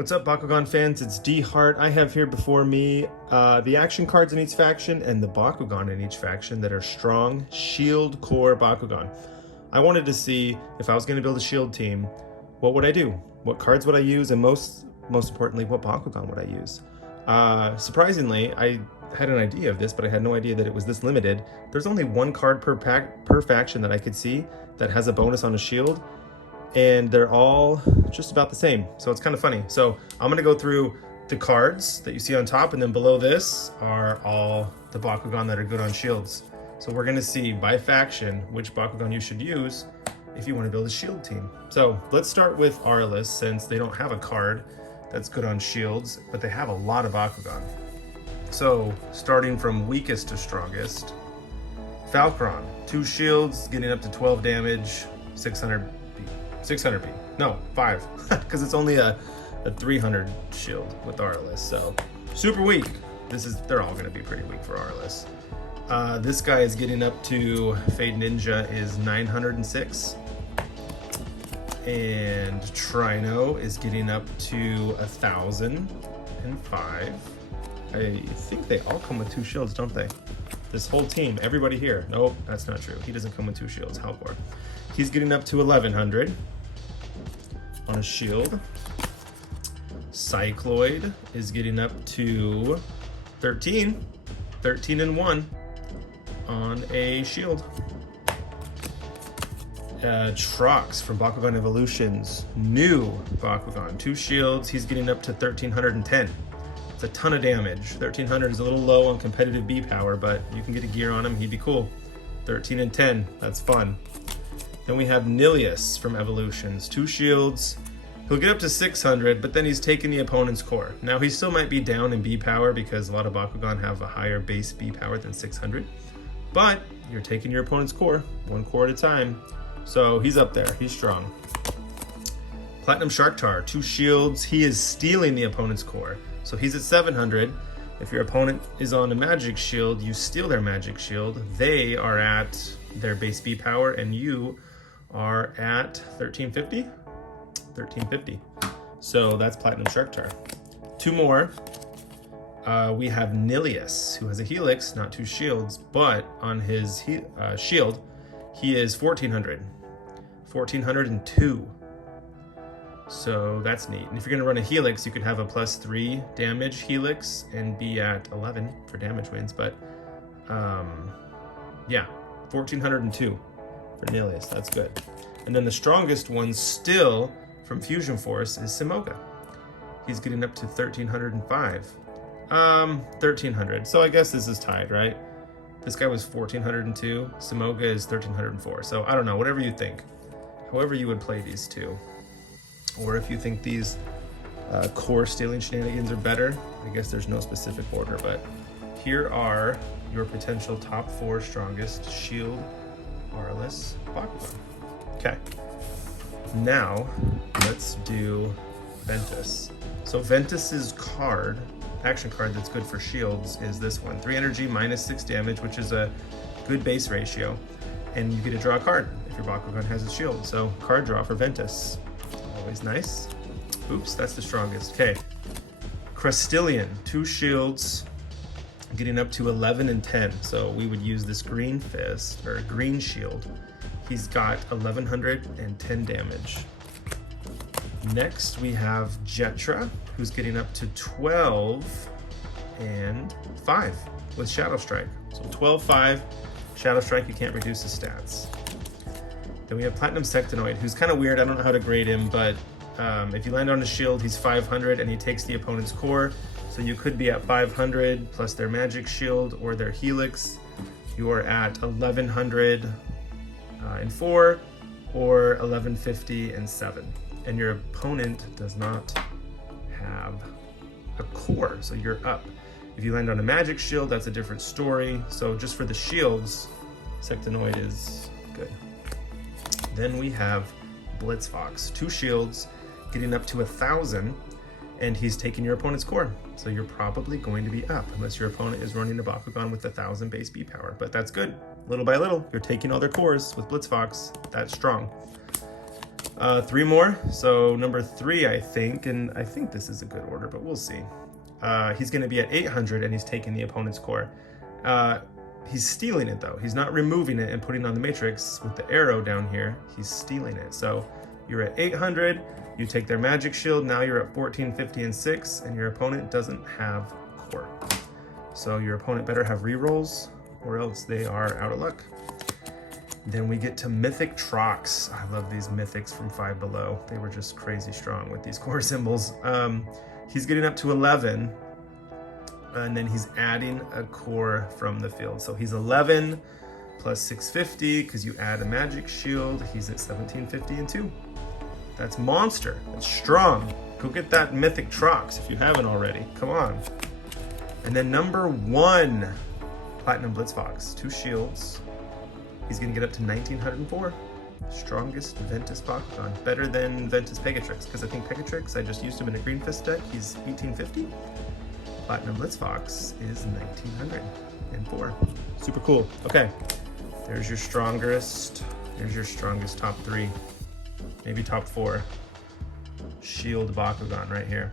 What's up, Bakugan fans? It's D Hart. I have here before me the action cards in each faction and the Bakugan in each faction that are strong Shield Core Bakugan. I wanted to see if I was going to build a Shield team, what would I do? What cards would I use? And most importantly, what Bakugan would I use? Surprisingly, I had an idea of this, but I had no idea that it was this limited. There's only one card per faction that I could see that has a bonus on a shield, and they're all just about the same. So it's kind of funny. So I'm gonna go through the cards that you see on top, and then below this are all the Bakugan that are good on shields. So we're gonna see by faction which Bakugan you should use if you want to build a shield team. So let's start with Aurelus, since they don't have a card that's good on shields, but they have a lot of Bakugan. So starting from weakest to strongest, Falcron, 2 shields, getting up to 12 damage, 600 B. No, 5, because it's only a 300 shield with Aurelus, so super weak. They're all gonna be pretty weak for Aurelus. This guy is getting up to, Fade Ninja is 906. And Trino is getting up to 1005. I think they all come with 2 shields, don't they? This whole team, everybody here. Nope, that's not true. He doesn't come with 2 shields, Halcor. He's getting up to 1100 on a shield. Cycloid is getting up to 13 and 1 on a shield. Trox from Bakugan Evolutions, new Bakugan, 2 shields, he's getting up to 1310. It's a ton of damage. 1300 is a little low on competitive B power, but you can get a gear on him, he'd be cool. 13 and 10, that's fun. Then we have Nilius from Evolutions, 2 shields, he'll get up to 600, but then he's taking the opponent's core. Now he still might be down in B power because a lot of Bakugan have a higher base B power than 600, but you're taking your opponent's core, 1 core at a time. So he's up there, he's strong. Platinum Sharktar, 2 shields, he is stealing the opponent's core. So he's at 700. If your opponent is on a magic shield, you steal their magic shield. They are at their base B power and you are at 1350? 1350. So that's Platinum Sharktar. 2 more. We have Nilius, who has a Helix, not 2 shields, but on his shield, he is 1400. 1402. So that's neat. And if you're gonna run a Helix, you could have a +3 damage Helix and be at 11 for damage wins, but yeah, 1402 for Nilius, that's good. And then the strongest one still from Fusion Force is Simoga. He's getting up to 1305. 1300, so I guess this is tied, right? This guy was 1402, Simoga is 1304. So I don't know, whatever you think. However you would play these two. Or if you think these core stealing shenanigans are better, I guess there's no specific order, but here are your potential top 4 strongest Shield Aurelus Bakugan. Okay, now let's do Ventus. So Ventus's action card that's good for shields is this one. 3 energy, -6 damage, which is a good base ratio. And you get to draw a card if your Bakugan has a shield. So card draw for Ventus. Always nice. Oops, that's the strongest. Okay. Crustillion, 2 shields, getting up to 11 and 10. So we would use this green fist, or green shield. He's got 1110 damage. Next we have Jetra, who's getting up to 12 and 5 with Shadow Strike. So 12, 5, Shadow Strike, you can't reduce his stats. Then we have Platinum Sectonoid, who's kind of weird, I don't know how to grade him, but if you land on a shield, he's 500 and he takes the opponent's core. So you could be at 500 plus their magic shield or their Helix. You are at 1100 and 4 or 1150 and 7. And your opponent does not have a core, so you're up. If you land on a magic shield, that's a different story. So just for the shields, Sectonoid is good. Then we have Blitzfox, 2 shields, getting up to 1000, and he's taking your opponent's core. So you're probably going to be up, unless your opponent is running a Bakugan with 1000 base B power, but that's good. Little by little, you're taking all their cores with Blitzfox. That's strong. 3 more. So number 3, I think, and I think this is a good order, but we'll see. He's going to be at 800, and he's taking the opponent's core. He's stealing it, though. He's not removing it and putting it on the matrix with the arrow down here. He's stealing it. So you're at 800. You take their magic shield. Now you're at 1450 and 6, and your opponent doesn't have core. So your opponent better have rerolls, or else they are out of luck. Then we get to Mythic Trox. I love these Mythics from 5 Below. They were just crazy strong with these core symbols. He's getting up to 11, and then he's adding a core from the field. So he's 11 plus 650, because you add a magic shield. He's at 1750 and 2. That's monster. That's strong. Go get that Mythic Trox if you haven't already. Come on. And then number 1, Platinum Blitzfox. 2 shields. He's going to get up to 1904. Strongest Ventus Bakugan. Better than Ventus Pegatrix, because I think Pegatrix, I just used him in a Green Fist deck. He's 1850. Platinum Blitzfox is 1904. Super cool. Okay. There's your strongest. There's your strongest top 3. Maybe top 4. Shield Bakugan right here.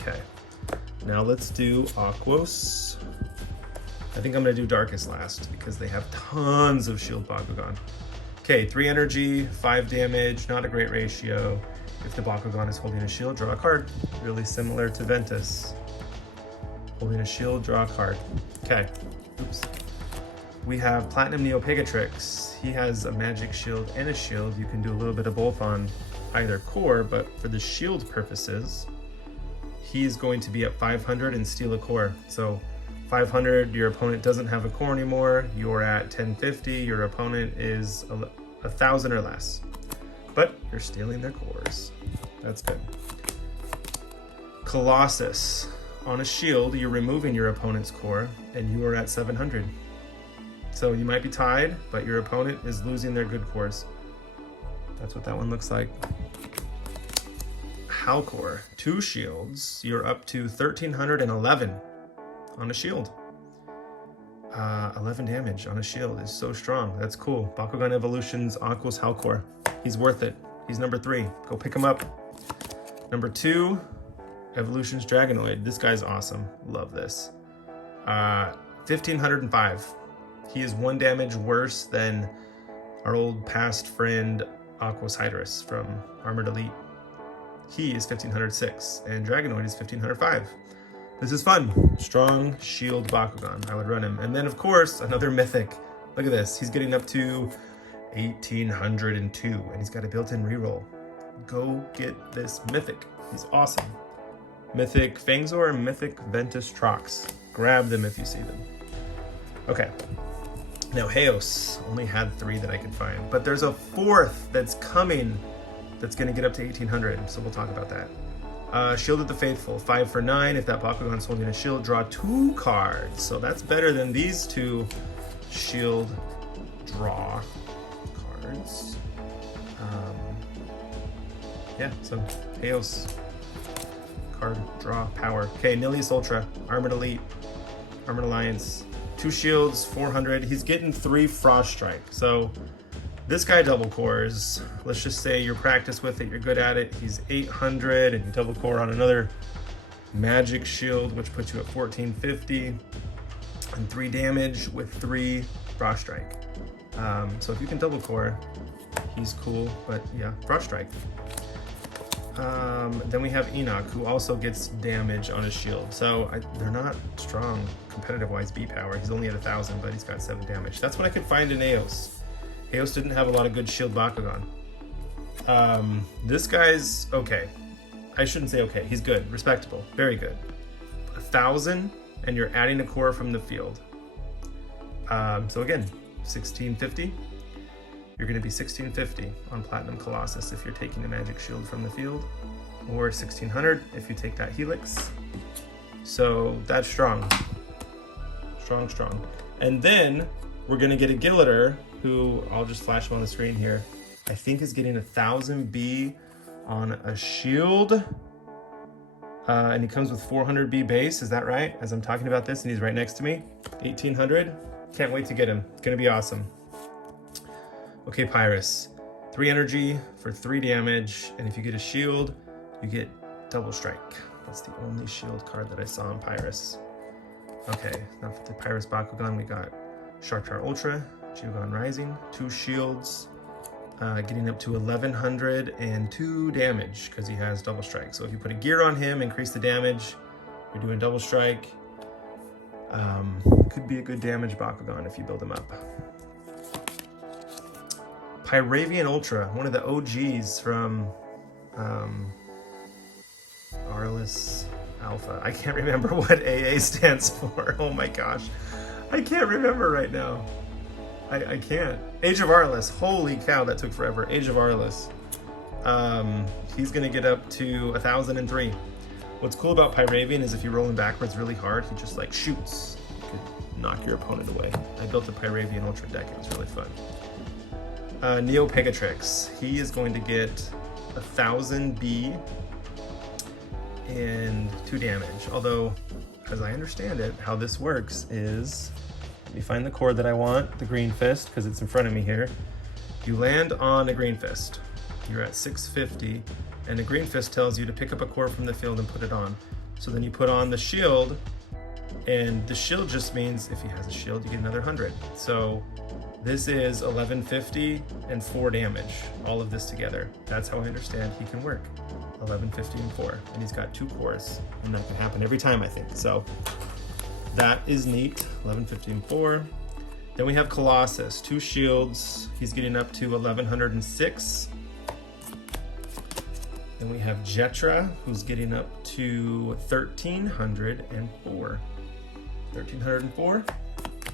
Okay. Now let's do Aquos. I think I'm going to do Darkus last because they have tons of Shield Bakugan. Okay, 3 energy, 5 damage, not a great ratio. If the Bakugan is holding a shield, draw a card. Really similar to Ventus. Holding a shield, draw a card. Okay, oops. We have Platinum Neo Pegatrix. He has a magic shield and a shield. You can do a little bit of both on either core, but for the shield purposes, he's going to be at 500 and steal a core. So 500, your opponent doesn't have a core anymore. You're at 1050, your opponent is 1,000 or less. But you're stealing their cores. That's good. Colossus. On a shield, you're removing your opponent's core, and you are at 700. So you might be tied, but your opponent is losing their good cores. That's what that one looks like. Halcor. 2 shields, you're up to 1311. On a shield. 11 damage on a shield is so strong. That's cool. Bakugan Evolutions, Aquos Halcor. He's worth it. He's number 3. Go pick him up. Number 2, Evolutions Dragonoid. This guy's awesome. Love this. 1505. He is 1 damage worse than our old past friend Aquos Hydrus from Armored Elite. He is 1506, and Dragonoid is 1505. This is fun. Strong Shield Bakugan. I would run him. And then, of course, another Mythic. Look at this. He's getting up to 1802, and he's got a built-in reroll. Go get this Mythic. He's awesome. Mythic Fangzor and Mythic Ventus Trox. Grab them if you see them. Okay. Now, Haos only had 3 that I could find, but there's a 4th that's coming that's going to get up to 1800, so we'll talk about that. Shield of the Faithful, 5 for 9. If that Bakugan's holding a shield, draw 2 cards. So that's better than these 2 shield draw cards. Yeah, so Haos, card, draw, power. Okay, Nilius Ultra, Armored Elite, Armored Alliance, 2 shields, 400. He's getting 3 Frost Strike. So this guy double cores. Let's just say you're practiced with it, you're good at it. He's 800, and you double core on another magic shield, which puts you at 1450, and 3 damage with 3 Frost Strike. So if you can double core, he's cool. But yeah, Frost Strike. Then we have Enoch, who also gets damage on his shield. So they're not strong competitive-wise B power. He's only at 1,000, but he's got 7 damage. That's what I could find in Haos. Haos didn't have a lot of good shield Bakugan. This guy's okay. I shouldn't say okay. He's good. Respectable. Very good. 1,000, and you're adding a core from the field. So again, 1650. You're going to be 1650 on Platinum Colossus if you're taking a magic shield from the field, or 1600 if you take that Helix. So that's strong. Strong, strong. And then we're going to get a Gillitor, who I'll just flash him on the screen here. I think is getting 1,000 B on a shield. And he comes with 400 B base. Is that right? As I'm talking about this, and he's right next to me. 1,800. Can't wait to get him. It's going to be awesome. Okay, Pyrus. 3 energy for 3 damage, and if you get a shield, you get double strike. That's the only shield card that I saw on Pyrus. Okay, now for the Pyrus Bakugan, we got Sharktar Ultra, Geogon Rising, 2 shields, getting up to 1102 damage because he has double strike. So if you put a gear on him, increase the damage, you're doing double strike. Could be a good damage Bakugan if you build him up. Pyravian Ultra, one of the OGs from Aurelus Alpha. I can't remember what AA stands for. Oh my gosh. I can't remember right now. I can't. Age of Aurelus. Holy cow, that took forever. Age of Aurelus. He's going to get up to 1003. What's cool about Pyravian is if you roll him backwards really hard, he just like shoots. You could knock your opponent away. I built a Pyravian Ultra deck. It was really fun. Neo Pegatrix. He is going to get 1000 B and 2 damage. Although, as I understand it, how this works is, let me find the core that I want, the Green Fist, because it's in front of me here. You land on a Green Fist. You're at 650, and the Green Fist tells you to pick up a core from the field and put it on. So then you put on the shield, and the shield just means if he has a shield, you get another 100. So this is 1150 and 4 damage, all of this together. That's how I understand he can work. 1150 and 4, and he's got 2 cores, and that can happen every time, I think. So that is neat. 1150 and 4. Then we have Colossus, 2 shields. He's getting up to 1106. Then we have Jetra, who's getting up to 1304. 1304.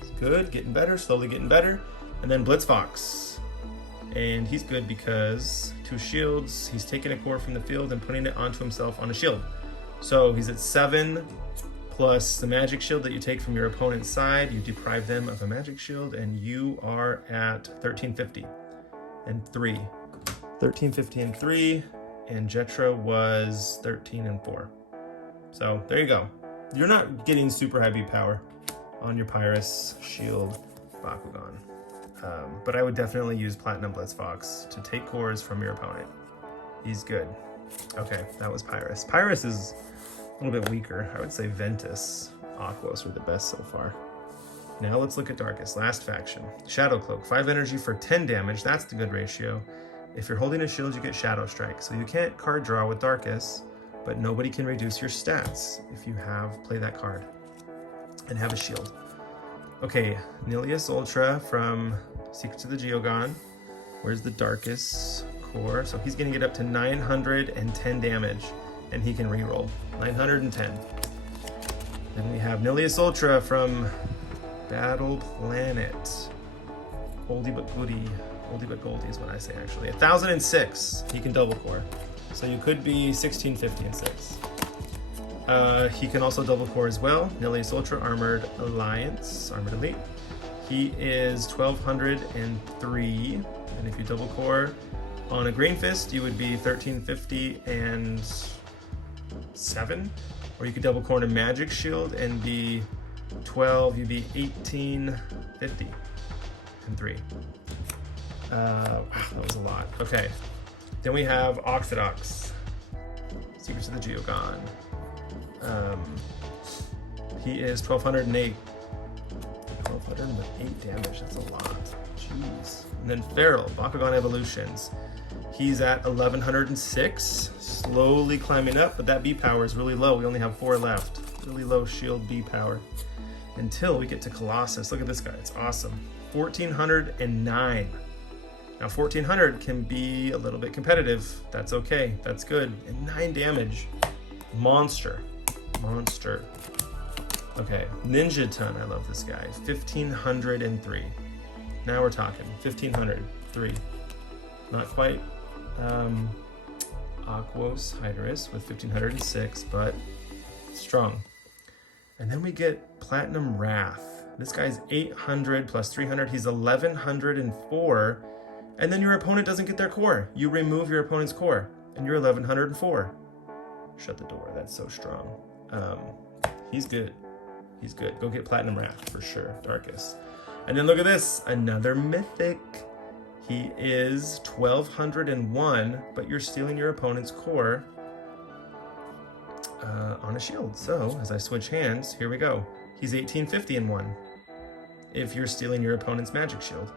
It's good, getting better, slowly getting better. And then Blitzfox. And he's good because 2 shields, he's taking a core from the field and putting it onto himself on a shield. So he's at 7 plus the magic shield that you take from your opponent's side. You deprive them of a magic shield, and you are at 1350 and 3. 1350 and 3, and Jetra was 13 and 4. So there you go. You're not getting super heavy power on your Pyrus Shield Bakugan. But I would definitely use Platinum Blitzfox to take cores from your opponent. He's good. Okay, that was Pyrus. Pyrus is a little bit weaker. I would say Ventus, Aquos were the best so far. Now let's look at Darkus, last faction. Shadow Cloak, 5 energy for 10 damage. That's the good ratio. If you're holding a shield, you get Shadow Strike. So you can't card draw with Darkus, but nobody can reduce your stats if you play that card and have a shield. Okay, Nilius Ultra from Secrets of the Geogon. Where's the Darkus core? So he's gonna get up to 910 damage, and he can reroll. 910. Then we have Nilius Ultra from Battle Planet. Oldie but goodie. Oldie but goldie is what I say actually. 1006. He can double core. So you could be 1650 and 6. He can also double core as well. Nilius Ultra Armored Alliance, Armored Elite. He is 1203, and if you double core on a Green Fist, you would be 1350 and 7, or you could double core on a Magic Shield and be 12. You'd be 1850 and 3. Wow, that was a lot. Okay, then we have Oxydox, Secrets of the Geogon. He is 1208. 1208 damage, that's a lot. Jeez. And then Feral, Bakugan Evolutions. He's at 1106, slowly climbing up, but that B power is really low. We only have 4 left. Really low shield B power. Until we get to Colossus. Look at this guy, it's awesome. 1409. Now 1400 can be a little bit competitive. That's okay, that's good. And 9 damage. Monster. Monster. Okay, Ninja Ton, I love this guy. 1503. Now we're talking. 1503. Not quite Aquos Hydrus with 1506, but strong. And then we get Platinum Wrath. This guy's 800 plus 300. He's 1104. And then your opponent doesn't get their core. You remove your opponent's core, and you're 1104. Shut the door. That's so strong. He's good. He's good. Go get Platinum Wrath for sure. Darkus. And then look at this. Another Mythic. He is 1201, but you're stealing your opponent's core on a shield. So as I switch hands, here we go. He's 1850 in 1 if you're stealing your opponent's magic shield.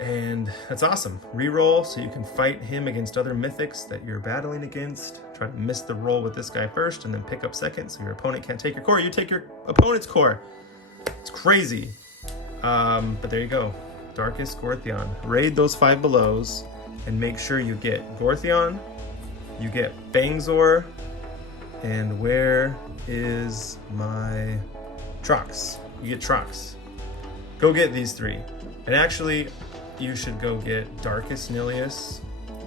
And that's awesome. Reroll so you can fight him against other mythics that you're battling against. Try to miss the roll with this guy first and then pick up second so your opponent can't take your core. You take your opponent's core. It's crazy. But there you go. Darkus, Gorthion. Raid those 5 belows and make sure you get Gorthion, you get Bangzor, and where is my Trox? You get Trox. Go get these 3. And actually, you should go get Darkus Nilius,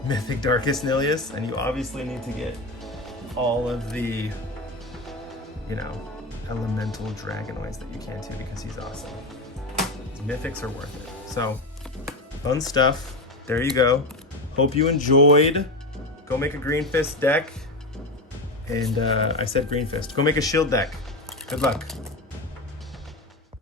Mythic Darkus Nilius, and you obviously need to get all of the, you know, elemental dragonoids that you can too, because he's awesome. Mythics are worth it. So, fun stuff. There you go. Hope you enjoyed. Go make a Green Fist deck. And I said Green Fist. Go make a shield deck. Good luck.